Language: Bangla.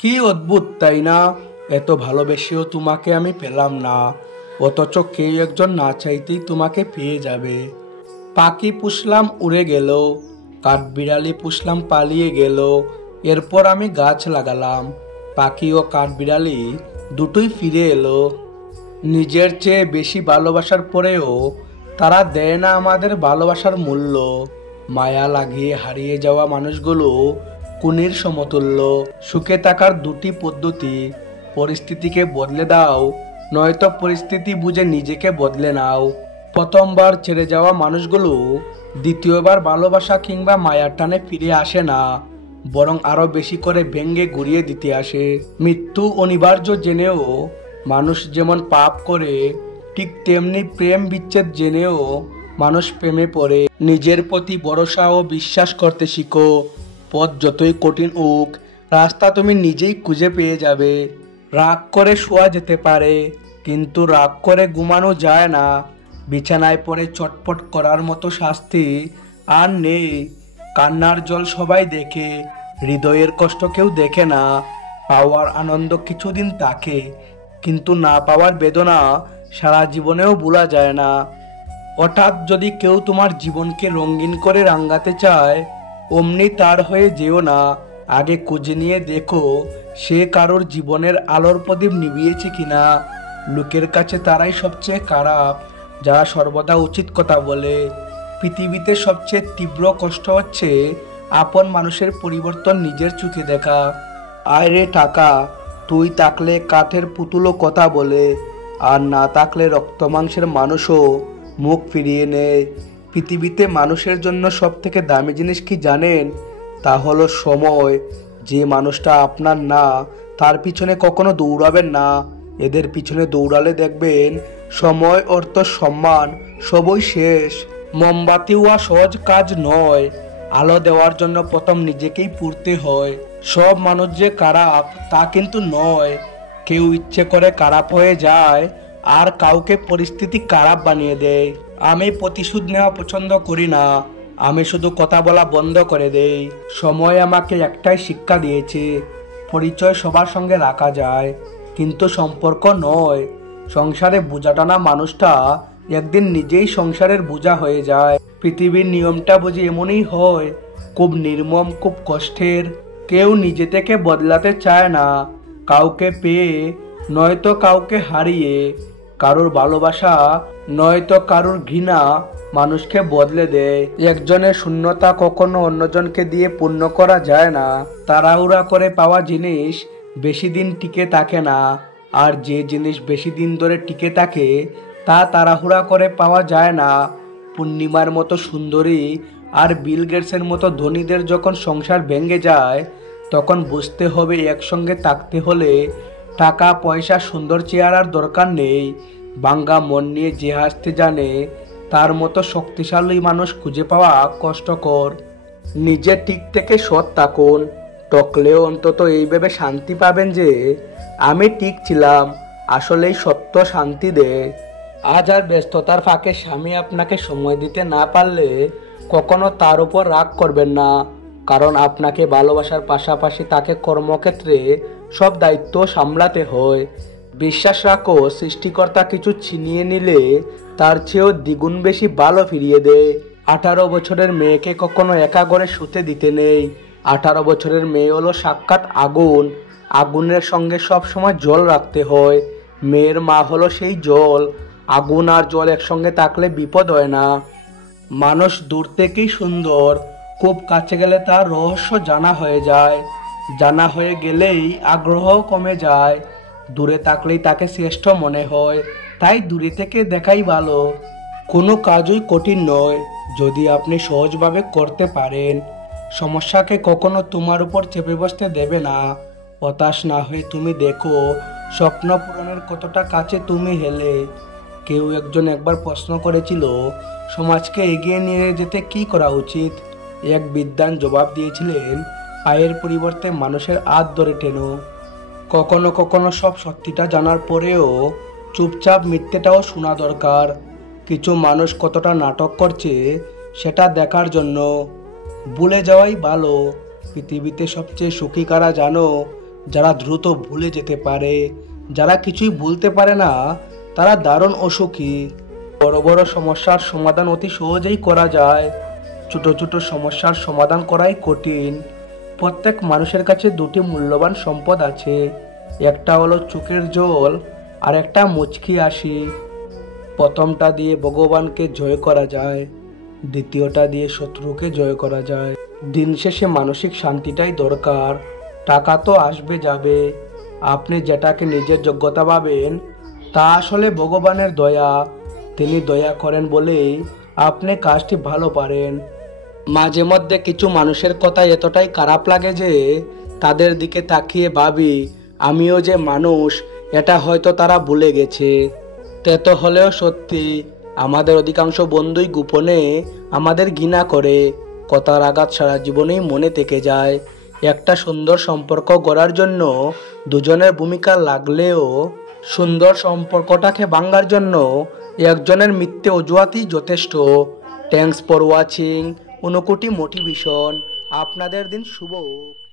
কি অদ্ভুত তাই না? এত ভালোবেসেও তোমাকে আমি পেলাম না, অথচ কেউ একজন না চাইতেই তোমাকে পেয়ে যাবে। পাখি পুষলাম উড়ে গেল, কাঠবিড়ালি পুষলাম পালিয়ে গেল। এরপর আমি গাছ লাগালাম, পাখি ও কাঠবিড়ালি দুটোই ফিরে এলো। নিজের চেয়ে বেশি ভালোবাসার পরেও তারা দেয় না আমাদের ভালোবাসার মূল্য। মায়া লাগিয়ে হারিয়ে যাওয়া মানুষগুলো কুনির সমতুল্য। সুখে থাকার দুটি পদ্ধতি: পরিস্থিতিকে বদলে দাও, নয়তো পরিস্থিতি বুঝে নিজেকে বদলে নাও। প্রথমবার ছেড়ে যাওয়া মানুষগুলো দ্বিতীয়বার ভালোবাসা কিংবা মায়ার টানে ফিরে আসে না, বরং আরো বেশি করে ভেঙে গুড়িয়ে দিতে আসে। মৃত্যু অনিবার্য জেনেও মানুষ যেমন পাপ করে, ঠিক তেমনি প্রেম বিচ্ছেদ জেনেও মানুষ প্রেমে পড়ে। নিজের প্রতি ভরসা ও বিশ্বাস করতে শিখো। পথ যতই কঠিন হোক, রাস্তা তুমি নিজেই খুঁজে পেয়ে যাবে। রাগ করে শোয়া যেতে পারে, কিন্তু রাগ করে ঘুমানো যায় না। বিছানায় পড়ে চটপট করার মতো শাস্তি আর নেই। কান্নার জল সবাই দেখে, হৃদয়ের কষ্ট কেউ দেখে না। পাওয়ার আনন্দ কিছুদিন থাকে, কিন্তু না পাওয়ার বেদনা সারা জীবনেও ভোলা যায় না। হঠাৎ যদি কেউ তোমার জীবনকে রঙিন করে রাঙাতে চায়, অমনি তার হয়ে যেও না। আগে খুঁজে নিয়ে দেখো সে কারোর জীবনের আলোর প্রদীপ নিভিয়েছে কিনা। লোকের কাছে তারাই সবচেয়ে খারাপ যারা সর্বদা উচিত কথা বলে। পৃথিবীতে সবচেয়ে তীব্র কষ্ট হচ্ছে আপন মানুষের পরিবর্তন নিজের চোখে দেখা। আয় রে টাকা, তুই থাকলে কাঠের পুতুলও কথা বলে, আর না থাকলে রক্ত মাংসের মানুষও মুখ ফিরিয়ে নেয়। পৃথিবীতে মানুষের জন্য সব থেকে দামি জিনিস কি জানেন? তা হলো সময়। যে মানুষটা আপনার না, তার পিছনে কখনো দৌড়াবেন না। এদের পিছনে দৌড়ালে দেখবেন সময়, অর্থ, সম্মান সবই শেষ। মোমবাতি হওয়া সহজ কাজ নয়। আলো দেওয়ার জন্য প্রথম নিজেকেই পুড়তে হয়। সব মানুষ যে খারাপ তা কিন্তু নয়। কেউ ইচ্ছে করে খারাপ হয়ে যায়, আর কাউকে পরিস্থিতি খারাপ বানিয়ে দেয়। আমি প্রতিশোধ নেওয়া পছন্দ করি না, আমি শুধু কথা বলা বন্ধ করে দেই। সময় আমাকে একটাই শিক্ষা দিয়েছে: পরিচয় সবার সঙ্গে রাখা যায়, কিন্তু সম্পর্ক নয়। সংসারে বোঝা টানা মানুষটা একদিন নিজেই সংসারের বোঝা হয়ে যায়। পৃথিবীর নিয়মটা বুঝি এমনই হয়, খুব নির্মম, খুব কষ্টের। কেউ নিজে থেকে বদলাতে চায় না, কাউকে পেয়ে নয়তো কাউকে হারিয়ে। কারোর ভালোবাসা নয়তো কারোর ঘৃণা মানুষকে বদলে দেয়। একজনের শূন্যতা কখনো অন্যজনকে দিয়ে পূর্ণ করা যায় না। তাড়াহুড়া করে পাওয়া জিনিস বেশি দিন টিকে থাকে না, আর যে জিনিস বেশি দিন ধরে টিকে থাকে তা তাড়াহুড়া করে পাওয়া যায় না। পূর্ণিমার মতো সুন্দরী আর বিল গেটসের মতো ধনীদের যখন সংসার ভেঙে যায়, তখন বুঝতে হবে একসঙ্গে থাকতে হলে টাকা পয়সা সুন্দর চেহারার দরকার নেই। ভাঙ্গা মন নিয়ে যে হাসতে জানে, তার মতো শক্তিশালী মানুষ খুঁজে পাওয়া কষ্টকর। নিজে ঠিক থেকে সৎ থাকুন, টকলেও অন্তত এই ভেবে শান্তি পাবেন যে আমি ঠিক ছিলাম। আসলেই সত্য শান্তি দেয়। আজ আর ব্যস্ততার ফাঁকে স্বামী আপনাকে সময় দিতে না পারলে কখনো তার উপর রাগ করবেন না, কারণ আপনাকে ভালোবাসার পাশাপাশি তাকে কর্মক্ষেত্রে সব দায়িত্ব সামলাতে হয়। বিশ্বাস রাখো, সৃষ্টিকর্তা কিছু ছিনিয়ে নিলে তার চেয়েও দ্বিগুণ বেশি ভালো ফিরিয়ে দেয়। 18 বছরের মেয়েকে কখনো একা ঘরে শুতে দিতে নেই। 18 বছরের মেয়ে হলো সাক্ষাৎ আগুন। আগুনের সঙ্গে সব সময় জল রাখতে হয়। মেয়ের মা হলো সেই জল। আগুন আর জল একসঙ্গে থাকলে বিপদ হয় না। মানুষ দূর থেকেই সুন্দর, খুব কাছে গেলে তার রহস্য জানা হয়ে যায়। জানা হয়ে গেলেই আগ্রহ কমে যায়। দূরে থাকলেই তাকে শ্রেষ্ঠ মনে হয়, তাই দূরে থেকে দেখাই ভালো। কোনো কাজই কঠিন নয় যদি আপনি সহজভাবে করতে পারেন। সমস্যাকে কখনো তোমার উপর চেপে বসতে দেবে না। হতাশ না হয়ে তুমি দেখো স্বপ্ন পূরণের কতটা কাছে তুমি হেলে। কেউ একজন একবার প্রশ্ন করেছিল, সমাজকে এগিয়ে নিয়ে যেতে কি করা উচিত? এক বিদ্বান জবাব দিয়েছিলেন, পায়ের পরিবর্তে মানুষের হাত ধরে টেনো। কখনো কখনো সব সত্যিটা জানার পরেও চুপচাপ মিথ্যেটাও শোনা দরকার। কিছু মানুষ কতটা নাটক করছে সেটা দেখার জন্য। ভুলে যাওয়াই ভালো। পৃথিবীতে সবচেয়ে সুখী কারা জানো? যারা দ্রুত ভুলে যেতে পারে, যারা কিছুই ভুলতে পারে না, তারা দারুণ অসুখী। বড় বড় সমস্যার সমাধান অতি সহজেই করা যায়, ছোট ছোট সমস্যার সমাধান করাই কঠিন। প্রত্যেক মানুষের কাছে দুটি মূল্যবান সম্পদ আছে, একটা হলো চোখের জল আর একটা মুচকি হাসি। প্রথমটা দিয়ে ভগবানকে জয় করা যায়, দ্বিতীয়টা দিয়ে শত্রুকে জয় করা যায়। দিন শেষে মানসিক শান্তিটাই দরকার। টাকা তো আসবে যাবে, আপনি যেটাকে নিজের যোগ্যতা ভাবেন তা আসলে ভগবানের দয়া। তিনি দয়া করেন বলেই আপনি কাজটি ভালো পারেন। মাঝে মধ্যে কিছু মানুষের কথা এতটাই খারাপ লাগে যে তাদের দিকে তাকিয়ে ভাবি আমিও যে মানুষ, এটা হয়তো তারা ভুলে গেছে। তেত হলেও সত্যি, আমাদের অধিকাংশ বন্ধুই গোপনে আমাদের ঘৃণা করে, কথার আঘাত সারা জীবনেই মনে থেকে যায়। একটা সুন্দর সম্পর্ক গড়ার জন্য দুজনের ভূমিকা লাগলেও সুন্দর সম্পর্কটাকে ভাঙার জন্য একজনের মিথ্যে অজুহাতই যথেষ্ট। Thanks for watching. 59 মোটিভেশন। আপনাদের দিন শুভ হোক।